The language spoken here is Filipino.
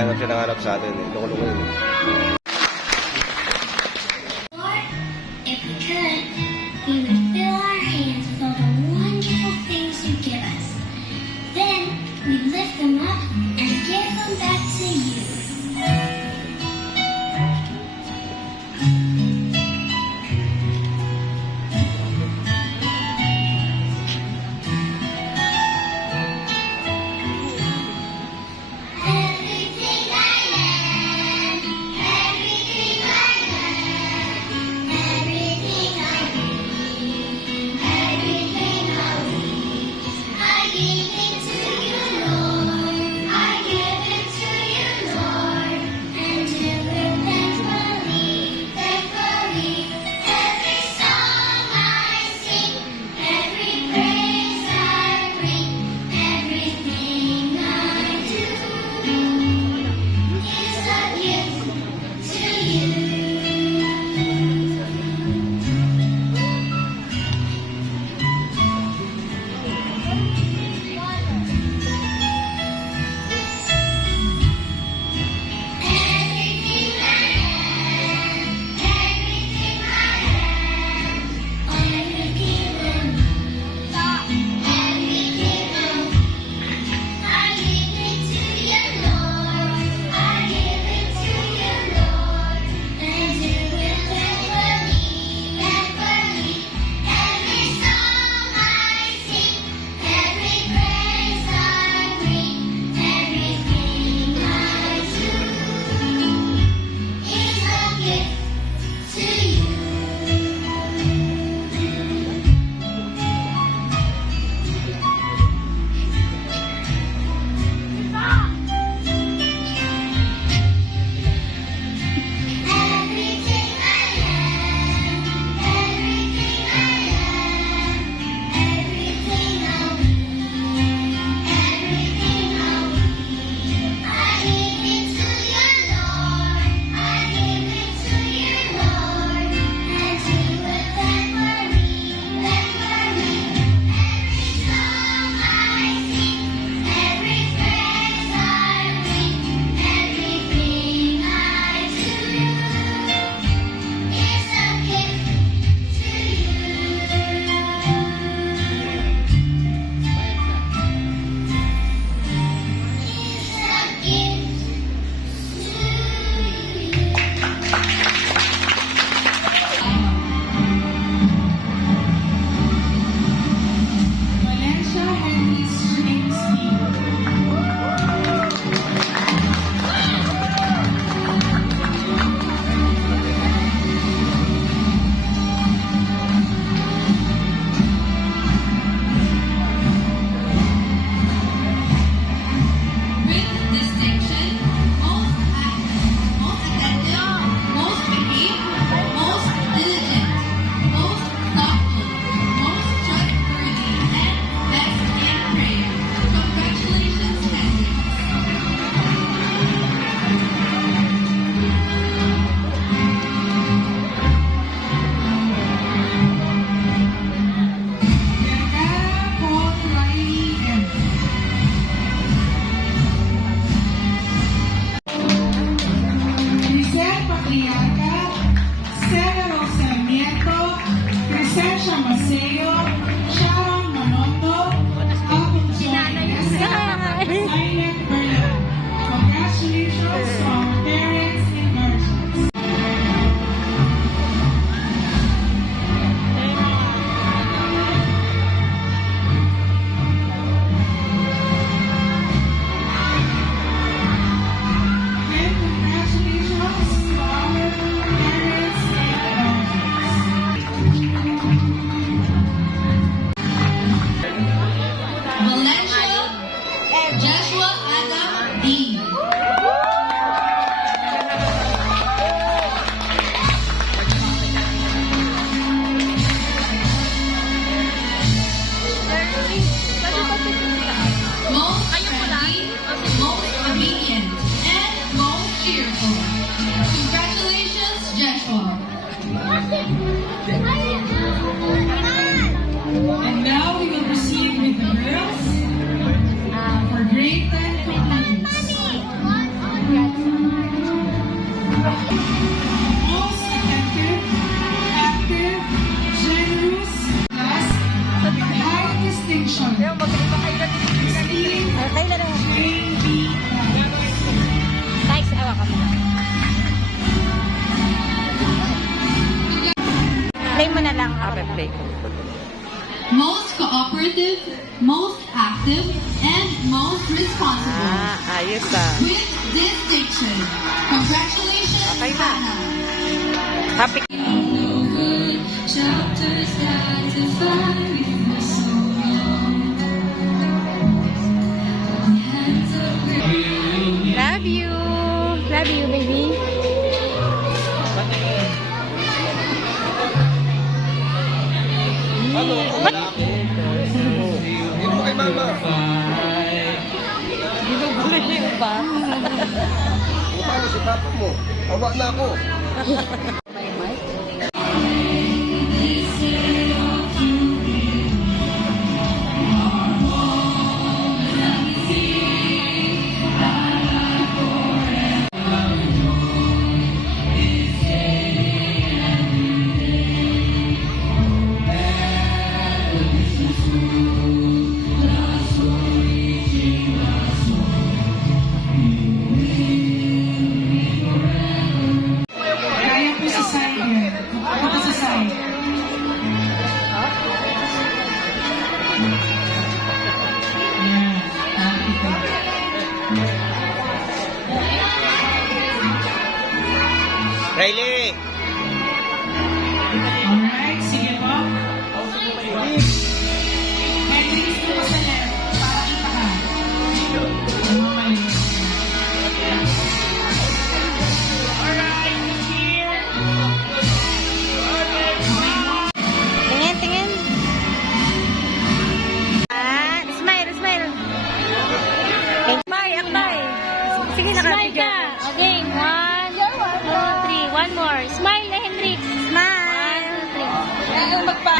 hanap siya ng hanap sa atin. Loko-loko yun. Lord, if we could, we would fill our hands with all the wonderful things you give us. Then we'd lift them up and give them back to you. Everything I am, Most attentive, active, generous, plus, with high distinction. Christine Okay na rin. J.B. Thanks, awa ka muna. Play mo na lang. Okay, play ko. Most cooperative, most active, and most responsible. Ayos With distinction. Congratulations, Okay na. Hannah. Happy. Chapters that define me for so long. Love you. Love you, baby. Ano? Wala ako. Hindi mo kay mama. Ginugulo niyo ba? Mukha mo si papa mo. Awa na ako. Kaya po sa side yan. Punta sa side. Yan. Happy ka. Riley! Alright, sige po. Hendrix po sa left. Para kita ka. Ano mali? Alright, cheer. Tingin, tingin. Smile, smile. Akbay, akbay. Sige, Smile nakabigyan. ka. Okay, 1, 2, 3. One more. Smile na, Hendrix. Smile. 1, 2, 3. Ano ka ba?